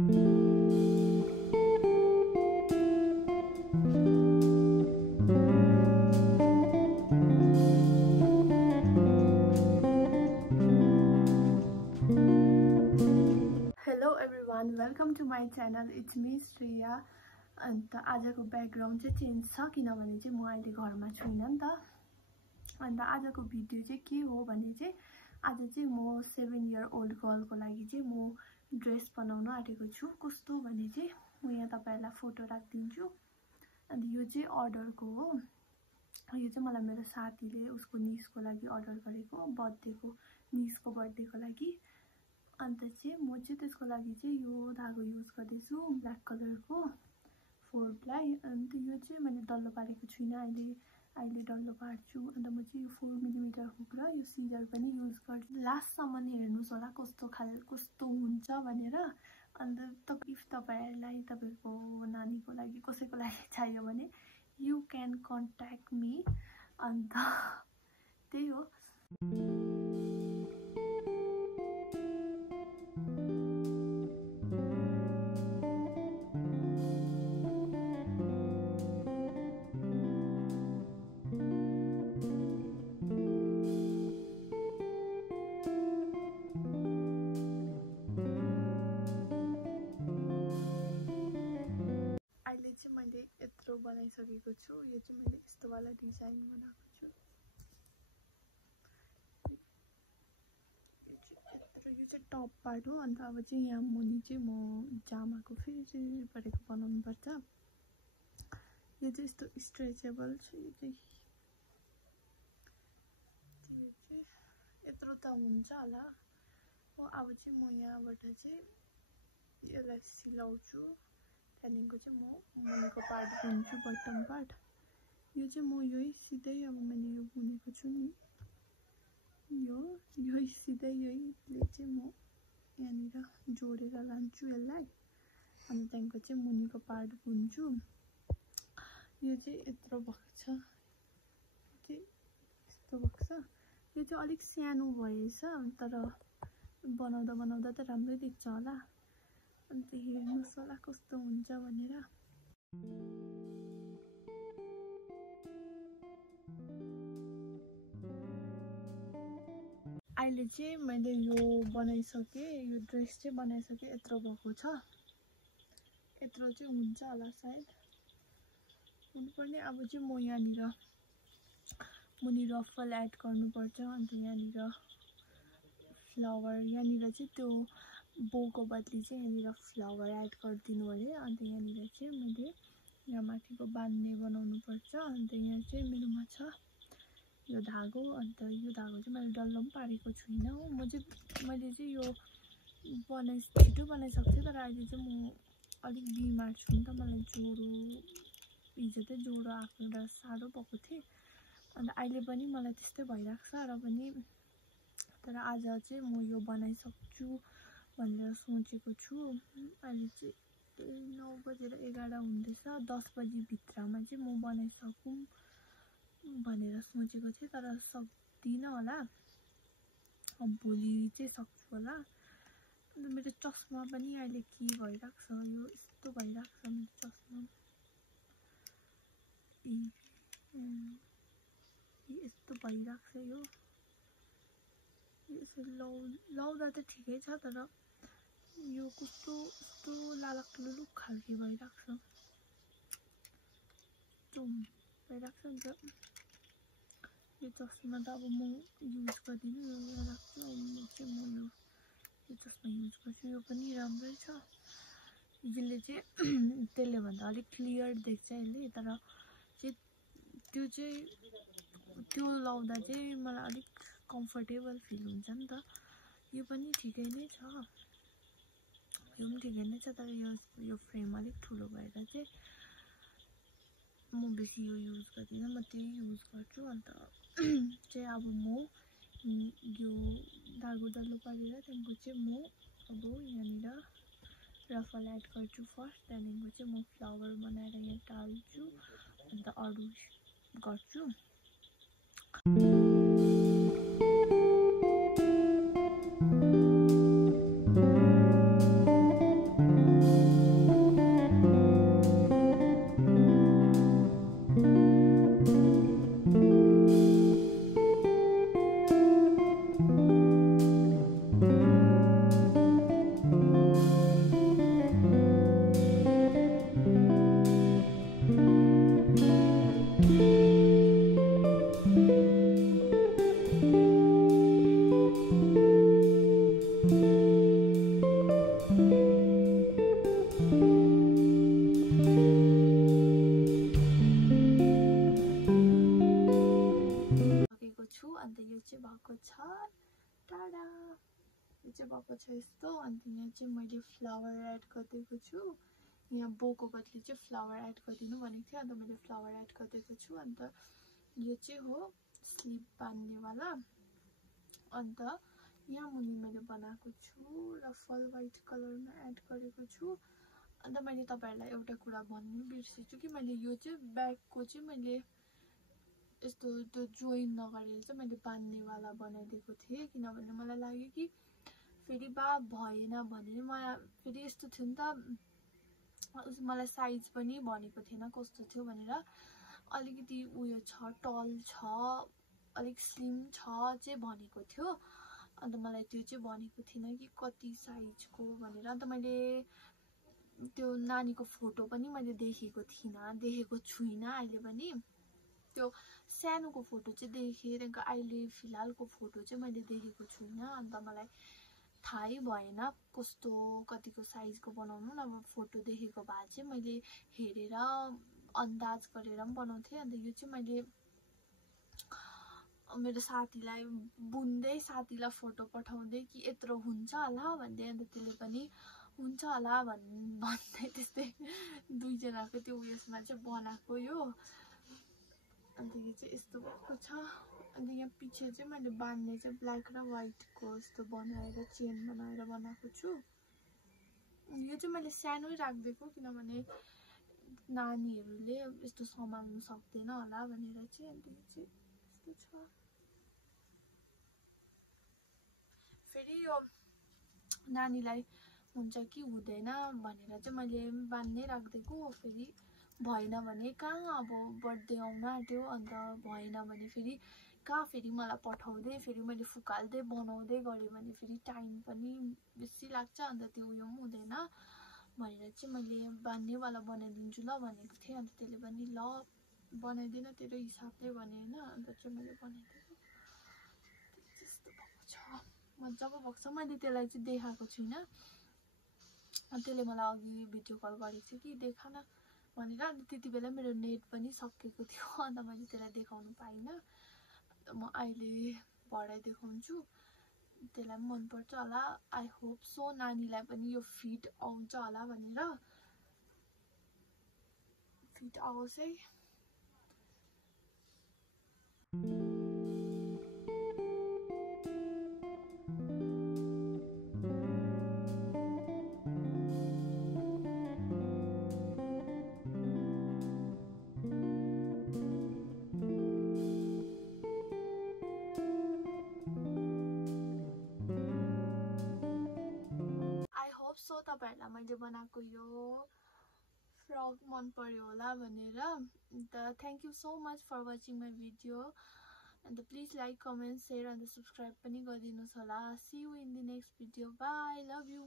Hello everyone, welcome to my channel. It's me Shreya. अन्त आजको background चाहिँ change छ किनभने चाहिँ म अहिले घरमा छुइनँ नि त। अन्त आजको भिडियो चाहिँ के हो भने चाहिँ आज चाहिँ म 7 year old गर्लको लागि चाहिँ म ड्रेस बनाउन आँटेको छु। कस्तो भने चाहिँ म यहाँ तपाईहरुलाई फोटो राखिदिन्छु। अन्त यो चाहिँ अर्डरको हो। यो चाहिँ मलाई मेरो साथीले उसको निसको लागि अर्डर गरेको, बर्थडेको निसको बर्थडेको लागि। अन्त चाहिँ म चाहिँ त्यसको लागि चाहिँ यो धागो युज गर्दैछु ब्ल्याक कलरको 4 ply। अन्त यो चाहिँ मैले डल्लो पारेको छुइनँ, अहिले डल्लो पार्छु। अन्त म चाहिँ यो 4 मिलिमिटर हुक र यो सिजर पनि युज गर्छु। लास्टसम्म हेर्नुस् होला कस्तो हुन्छ भनेर। अन्त इफ तपाईहरुलाई तपाईको नानीको लागि कसैको लागि चाहियो भने यु क्यान कन्ट्याक्ट मी। अन्त त्यही हो। अहिले चाहिँ मैले यत्रो बनाइसकेको छु। यो चाहिँ मैले यस्तो वाला डिजाइन बनाएको छु। यो चाहिँ टप पार्ट हो। अन्त अब चाहिँ यहाँ मुनि चाहिँ म जामाको फेरि परेको बनाउनु पर्छ। यो चाहिँ यस्तो स्ट्रेचेबल छ। यो चाहिँ यत्रो त हुन्छ होला। अब चाहिँ म यहाँबाट चाहिँ यसलाई सिलाउँछु। त्यहाँदेखिको चाहिँ म मुनिको पार्ट बुन्छु, बटम पार्ट। यो चाहिँ म यही सिधै अब मैले यो बुनेको छु नि, यही सिधै यहीले चाहिँ म यहाँनिर जोडेर लान्छु यसलाई। अनि त्यहाँदेखिको चाहिँ मुनिको पार्ट बुन्छु। यो चाहिँ यत्रो भएको छ, यस्तो भएको छ। यो चाहिँ अलिक सानो भएछ, तर बनाउँदा त राम्रै देख्छ होला। अन्त हेर्नुस् होला कस्तो हुन्छ भनेर। अहिले चाहिँ मैले यो बनाइसकेँ, यो ड्रेस चाहिँ बनाइसकेँ। यत्रो भएको छ, यत्रो चाहिँ हुन्छ होला सायद, हुनुपर्ने। अब चाहिँ म यहाँनिर मुनि रफल एड गर्नुपर्छ। अन्त यहाँनिर फ्लावर, यहाँनिर चाहिँ त्यो बोको बदली चाहिँ यहाँनिर फ्लावर एड गरिदिनु अरे। अन्त यहाँनिर चाहिँ मैले यहाँ माथिको बान्ने बनाउनु पर्छ। अन्त यहाँ चाहिँ मेरोमा छ यो धागो। अन्त यो धागो चाहिँ मैले डल्लो पनि पारेको छुइनँ हो। मैले चाहिँ यो छिटो बनाइसक्छु, तर अहिले चाहिँ म अलिक बिमार छु नि त। मलाई ज्वरो, हिजो चाहिँ ज्वरो आएको र साह्रो भएको थिएँ। अन्त अहिले पनि मलाई त्यस्तै भइरहेको छ र पनि, तर आज चाहिँ म यो बनाइसक्छु भनेर सोचेको छु। अहिले चाहिँ 9:11 हुँदैछ। 10 बजीभित्रमा चाहिँ म बनाइसकौँ भनेर सोचेको थिएँ, तर सक्दिनँ होला। भोलि चाहिँ सक्छु होला। अन्त मेरो चस्मा पनि अहिले के भइरहेको छ, यो यस्तो भइरहेको छ मेरो चस्मा। यस्तो भइरहेको छ यो। लाउँदा त ठिकै छ, तर यो कस्तो लालक लुलुक खालके भइरहेको छ, जुम भइरहेको छ। अन्त यो चस्मा त अब म युज गर्दिनँ, यो राख्छु। म यो चस्मा युज गर्छु। यो पनि राम्रै छ। यसले चाहिँ त्यसले भन्दा अलिक क्लियर देख्छ यसले, तर चाहिँ त्यो लाउँदा चाहिँ मलाई अलिक कम्फर्टेबल फिल हुन्छ नि त। यो पनि ठिकै नै छ, यो पनि ठिकै नै छ, तर यो फ्रेम अलिक ठुलो भएर चाहिँ म बेसी यो युज गर्दिनँ, म त्यही युज गर्छु। अन्त चाहिँ अब म यो धागो डल्लो पारेर त्यहाँदेखिको चाहिँ म अब यहाँनिर रफल एड गर्छु फर्स्ट। त्यहाँदेखिको चाहिँ म फ्लावर बनाएर यहाँ टाल्छु, अन्त अरू गर्छु। अन्त यहाँ चाहिँ मैले फ्लावर एड गरिदिएको छु यहाँ बोको बदली चाहिँ फ्लावर एड गरिदिनु भनेको थियो अन्त मैले फ्लावर एड गरिदिएको छु अन्त यो चाहिँ हो स्लिप बान्नेवाला अन्त यहाँ मुनि मैले बनाएको छु रफल व्हाइट कलरमा एड गरेको छु अन्त मैले तपाईहरुलाई एउटा कुरा भन्नु बिर्सेछु कि मैले यो चाहिँ ब्यागको चाहिँ मैले यस्तो त्यो जोइन नगरेर चाहिँ मैले बान्नेवाला बनाइदिएको थिएँ किनभने मलाई लाग्यो कि फेरि बा भएन भने मलाई फेरि यस्तो थियो नि त मलाई साइज पनि भनेको थिएन कस्तो थियो भनेर अलिकति उयो छ टल छ अलिक स्लिम छ चाहिँ भनेको थियो अन्त मलाई त्यो चाहिँ भनेको थिएन कि कति साइजको भनेर अन्त मैले त्यो नानीको फोटो पनि मैले देखेको छुइनँ अहिले पनि त्यो सानोको फोटो चाहिँ देखेँ त्यहाँको अहिले फिलहालको फोटो चाहिँ मैले देखेको छुइनँ अन्त मलाई थाहै भएन कस्तो कतिको साइजको बनाउनु अब फोटो देखेको भए चाहिँ मैले हेरेर अन्दाज गरेर पनि बनाउँथे अन्त यो चाहिँ मैले मेरो साथीलाई बुन्दै साथीलाई फोटो पठाउँदै कि यत्रो हुन्छ होला भन्दै अन्त त्यसले पनि हुन्छ होला भन्दै त्यस्तै दुईजनाको त्यो उयसमा चाहिँ बनाएको यो अन्त यो चाहिँ यस्तो भएको छ अन्त यहाँ पछि चाहिँ मैले बान्ने चाहिँ ब्ल्याक र व्हाइटको यस्तो बनाएर चेन बनाएर बनाएको छु यो चाहिँ मैले सानै राख्दिएको किनभने नानीहरुले यस्तो सम्हाल्नु सक्दैन होला भनेर चाहिँ अन्त यो चाहिँ यस्तो छ फेरि यो नानीलाई हुन्छ कि हुँदैन भनेर चाहिँ मैले बान्नै राख्दिएको फेरि भएन भने कहाँ अब बर्थडे आउन आँट्यो अन्त भएन भने फेरि कहाँ फेरि मलाई पठाउँदै फेरि मैले फुकाल्दै बनाउँदै गरे भने फेरि टाइम पनि बेसी लाग्छ अन्त त्यो उयो पनि हुँदैन भनेर चाहिँ मैले बान्नेवाला बनाइदिन्छु ल भनेको थिएँ अन्त त्यसले पनि ल बनाइदिन तेरो हिसाबले भने हैन अन्त चाहिँ मैले बनाइदिएको त्यस्तो भएको छ मजाको भएको छ मैले त्यसलाई चाहिँ देखाएको छुइनँ अनि त्यसले मलाई अघि भिडियो कल गरेको थियो कि देखा न भनेर अन्त त्यति बेला मेरो नेट पनि सकिएको थियो अन्त मैले त्यसलाई देखाउनु पाइनँ म अहिले भरे देखाउँछु त्यसलाई पनि मन पर्छ होला आई होप सो नानीलाई पनि यो फिट आउँछ होला भनेर फिट आओस् है सो तपाईहरुलाई मैले बनाएको यो फ्रक मन पर्यो होला भनेर अन्त thank you so much for watching my video अन्त प्लिज लाइक कमेन्ट शेयर अन्त सब्सक्राइब पनि गरिदिनुस् होला see you in the next video bye love you